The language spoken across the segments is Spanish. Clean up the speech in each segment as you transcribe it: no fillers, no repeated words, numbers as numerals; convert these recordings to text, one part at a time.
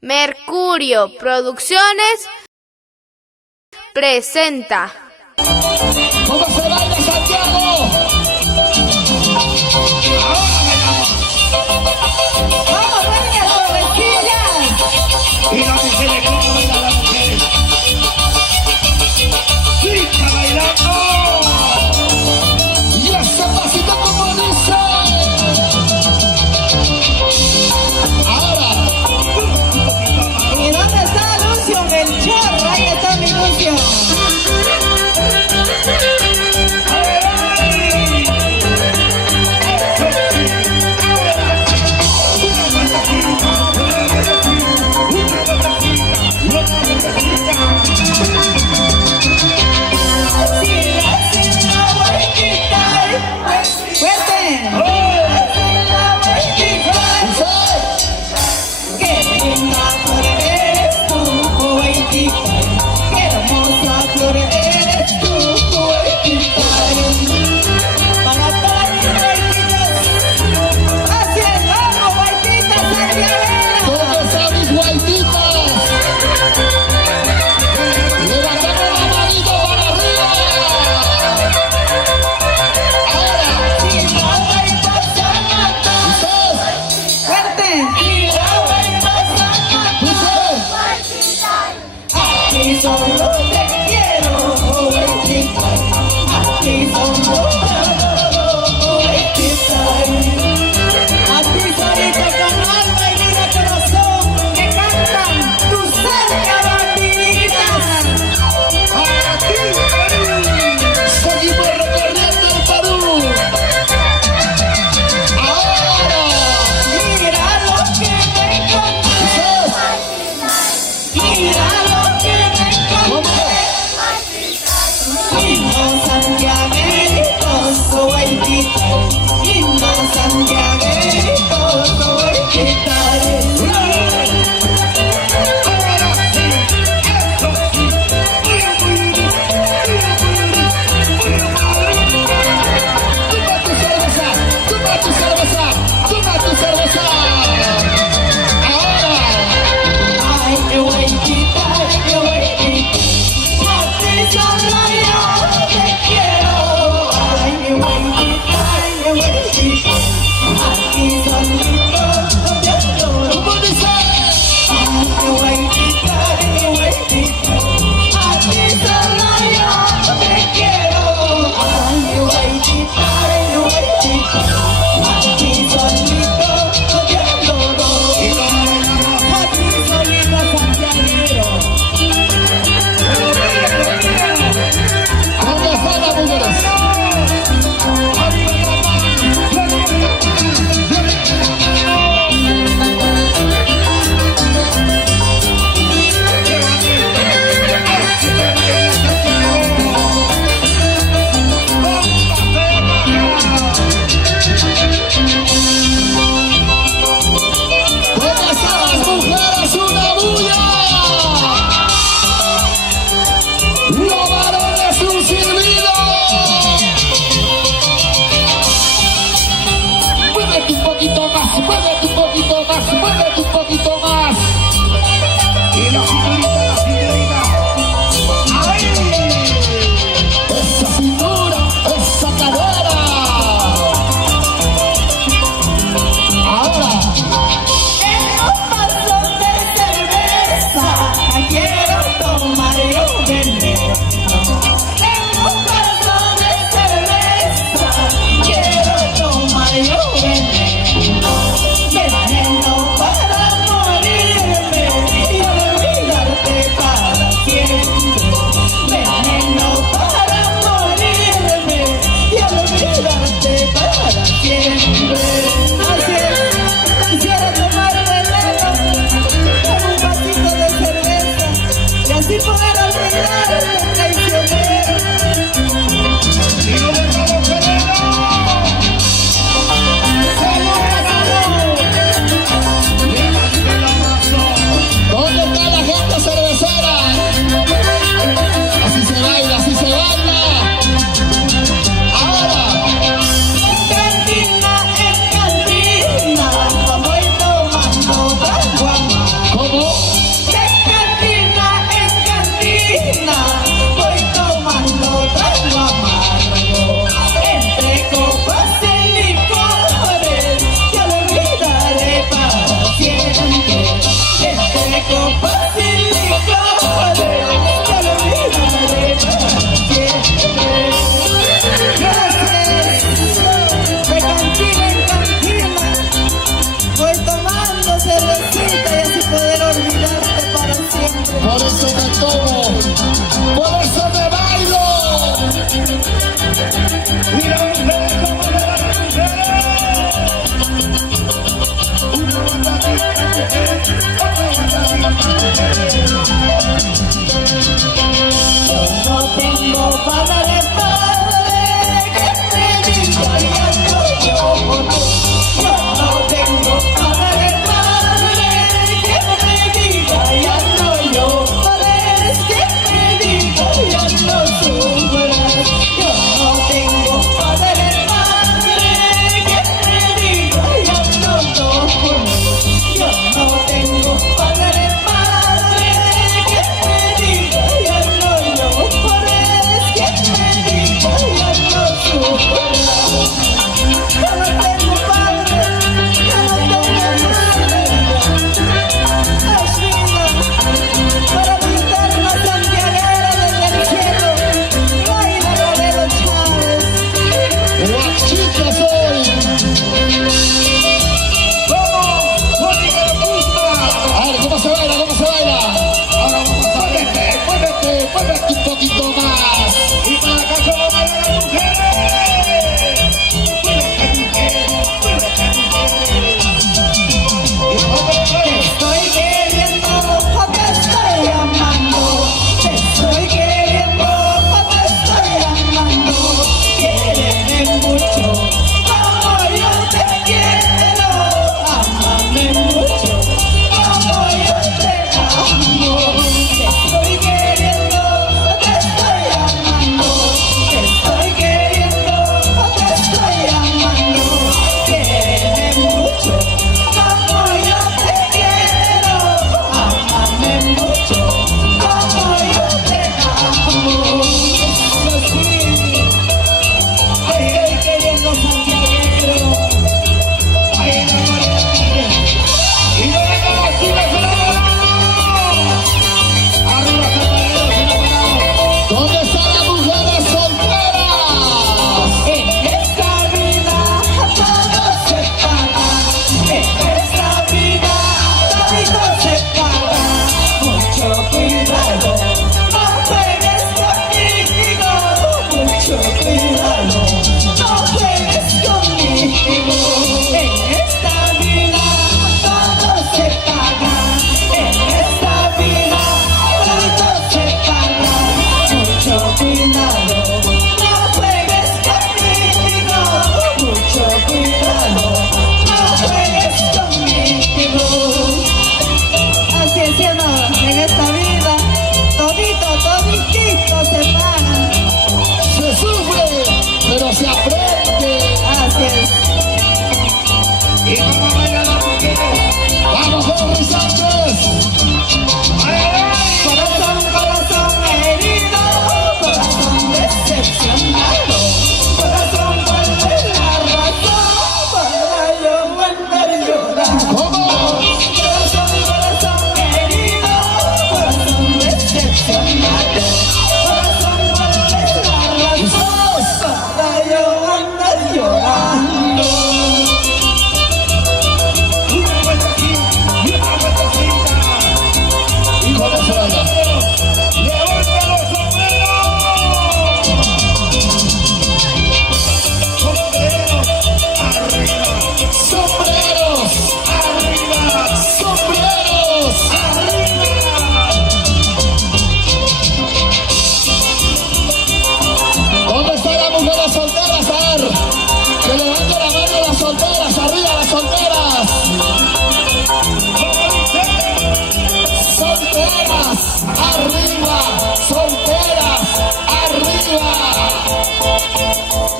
Mercurio Producciones presenta. ¿Cómo se baila Santiago? ¡Vamos, niñas jovencillas! Y no mujeres, ¿cómo bailan las mujeres? ¡Sí, está bailando! Y ese pasito como dice. Ahora. ¿Y dónde está Lucio Melchor? Ahí está mi Lucio. ¿Cómo?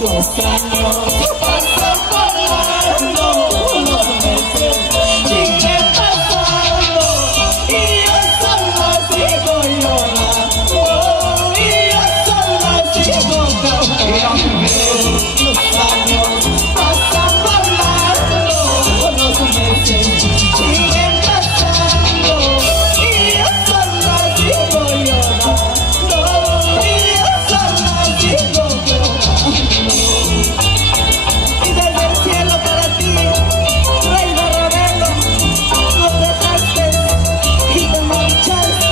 Los años pasan volando, los meses siguen pasando y yo solo sigo llorando, y yo solo sigo cantando. Los años pasan volando, los meses siguen pasando y yo solo sigo llorando, y yo solo sigo llorando. Y desde el cielo para ti, Reina Ravelo, nos dejaste y te marchaste.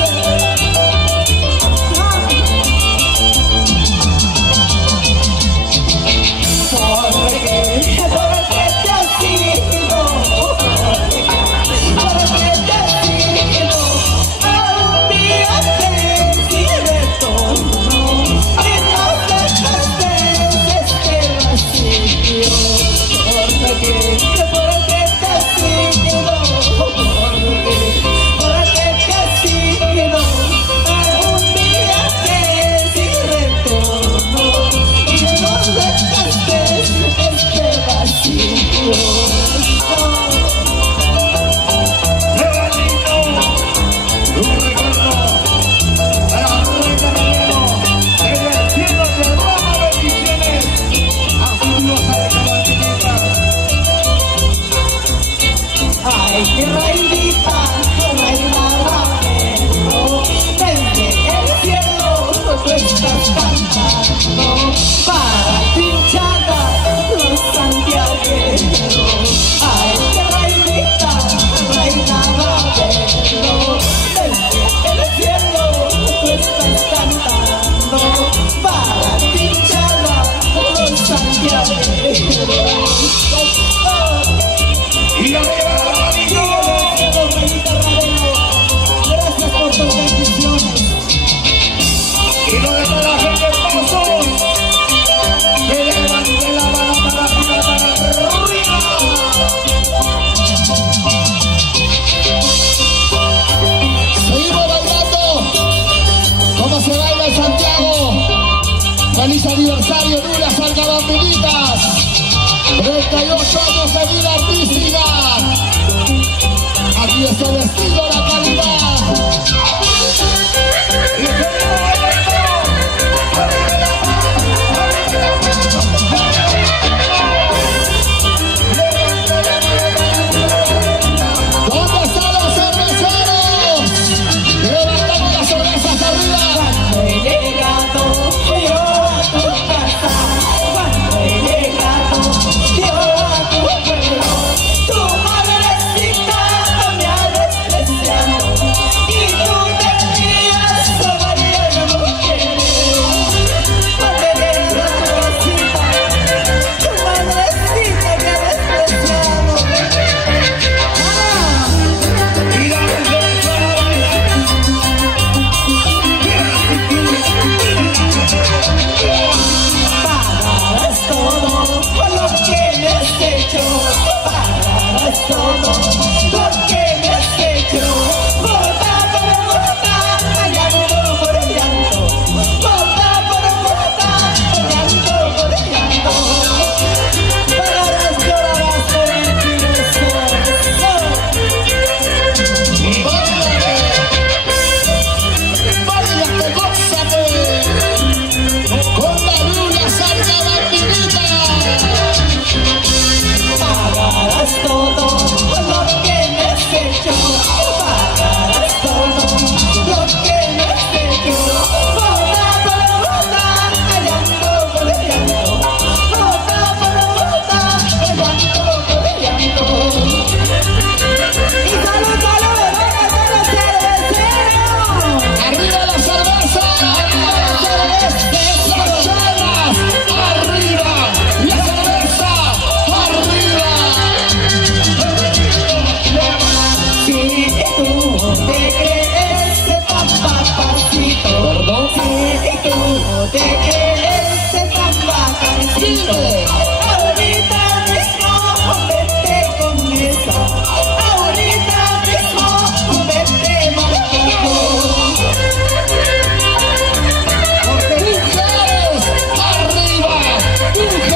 Porque te has ido, porque te has ido, a un viaje sin retorno, y nos dejaste este vacío. Porque te has ido, porque te has ido, a un viaje sin retorno, y nos dejaste este vacío. ¡Qué bonito! Un recuerdo para la Reina Ravelo, en el cielo de Roma, bendiciones a Julio Salcabandinita. Ay, qué reinita, Reina Ravelo, desde el cielo tú estás cantando para Chinchada, los santiagueros. Ay, qué reinita, Reina Ravelo, desde el cielo tú estás cantando para Chinchada, los santiagueros. Y la Reina Ravelo, Gracias por tus bendiciones. y lo de toda la gente en paso, que levante la mano para arriba, para arriba. Seguimos bailando como se baila en Santiago. Feliz aniversario, Lula Salcabandinitas. 38 años de vida artística. Aquí está el estilo, la calidad. Y seguimos ¿dónde están los cerveceros? Levantamos las cervezas arriba. Cuando he llegado yo a tu casa, cuando he llegado yo a tu pueblo, tu madrecita me ha despreciado y tú tenías varias mujeres. Cuando he llegado a tu casita, tu madrecita me ha despreciado. Y la cerveza Pagarás todo por lo que me has hecho, pagarás todo lo que me has hecho, bota por bota, llanto por llanto, bota por bota, llanto por llanto, pagarás, llorarás por mentiroso. ¡báilate, gózate! Con la Lula Salcabandinita. Pagarás todo lo que me has hecho, pagarás todo lo que me has hecho, bota por bota, llanto por llanto, bota por bota, llanto por llanto. Y salud, salud, venga con los cerveceros. ¡Arriba la cerveza! ¡Las chelas! ¡Arriba! ¡La cerveza! ¡Arriba! Si tú te crees tan papacito, si tú te crees tan bacancito, ahorita mismo vete con eso, ahorita mismo vete marcado. ¡Mujeres! ¡Arriba! ¡Mujeres!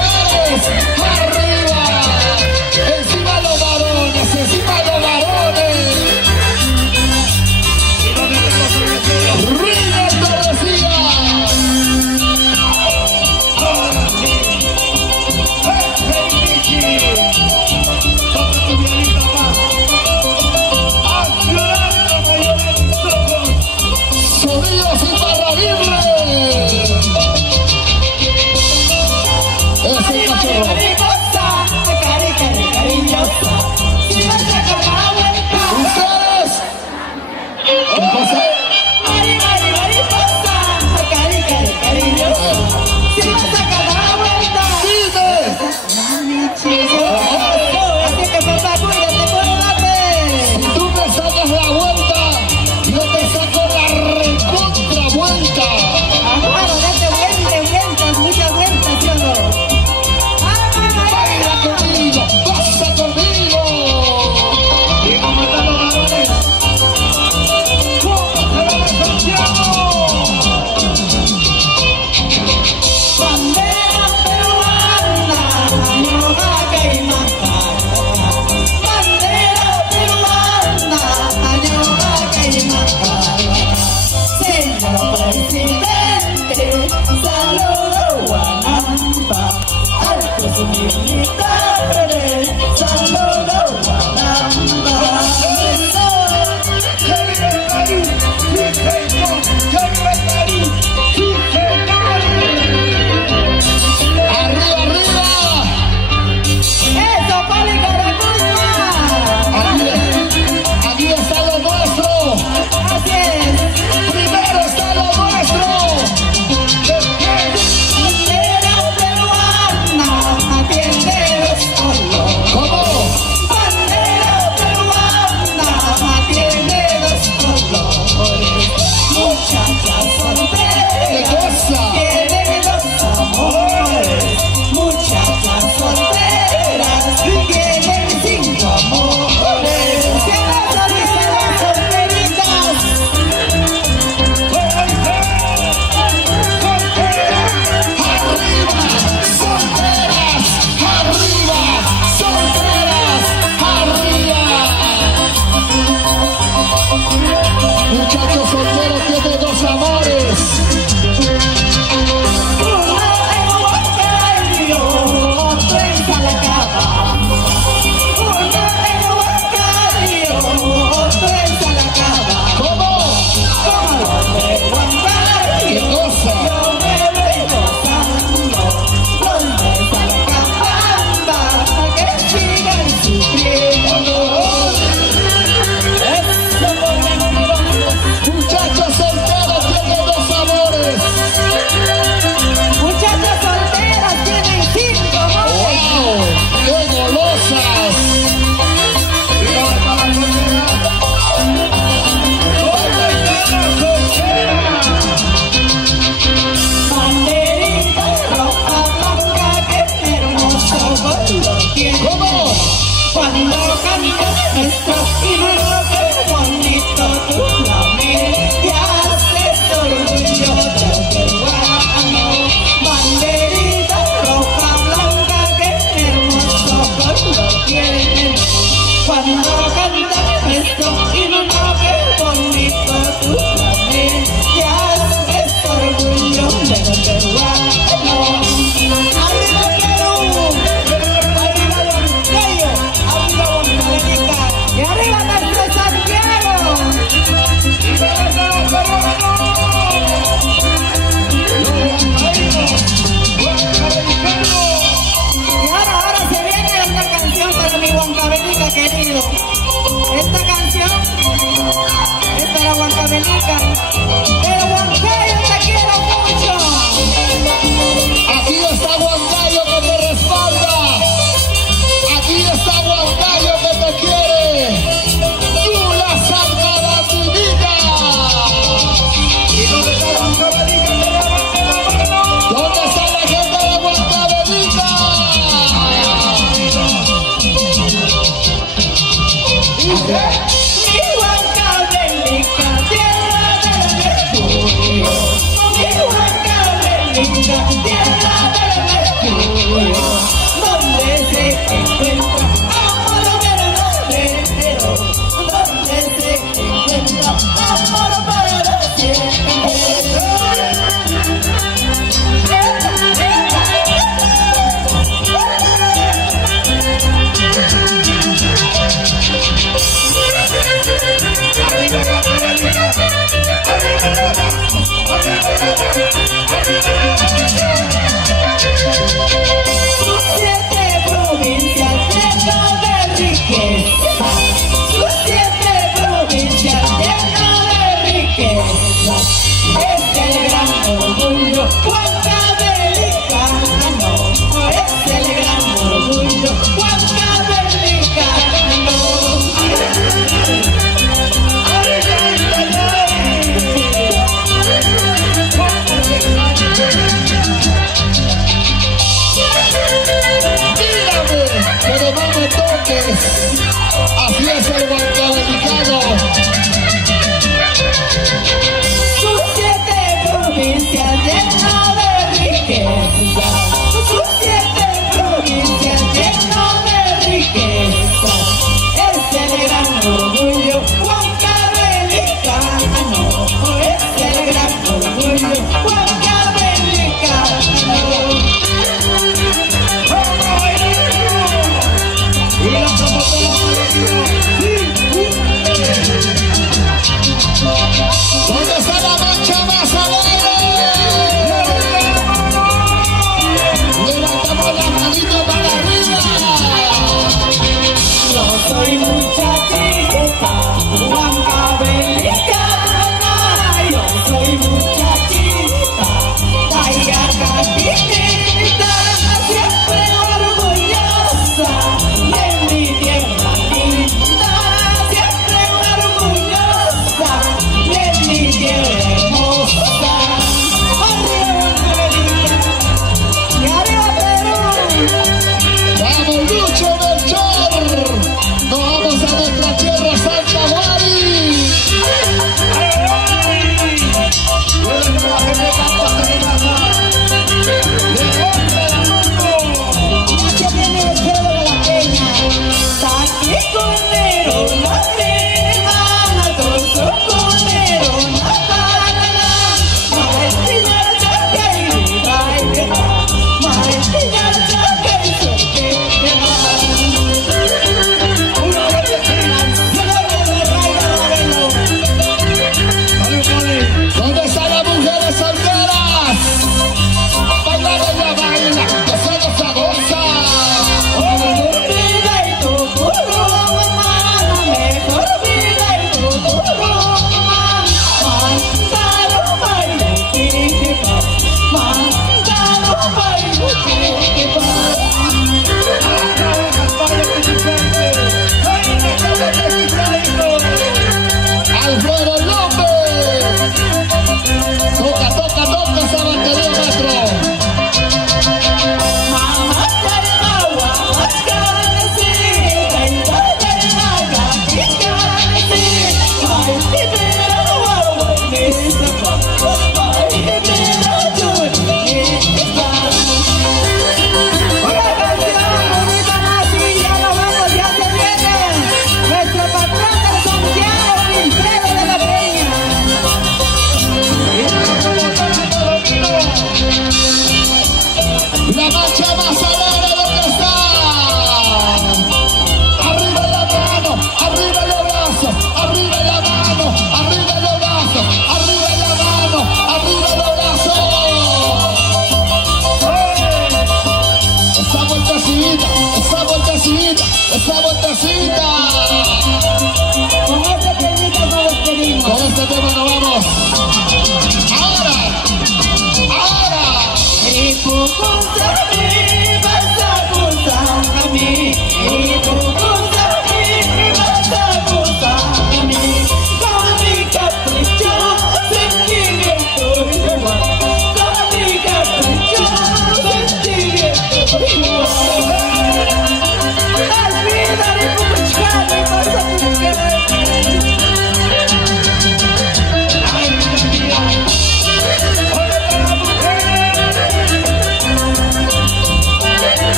Cuando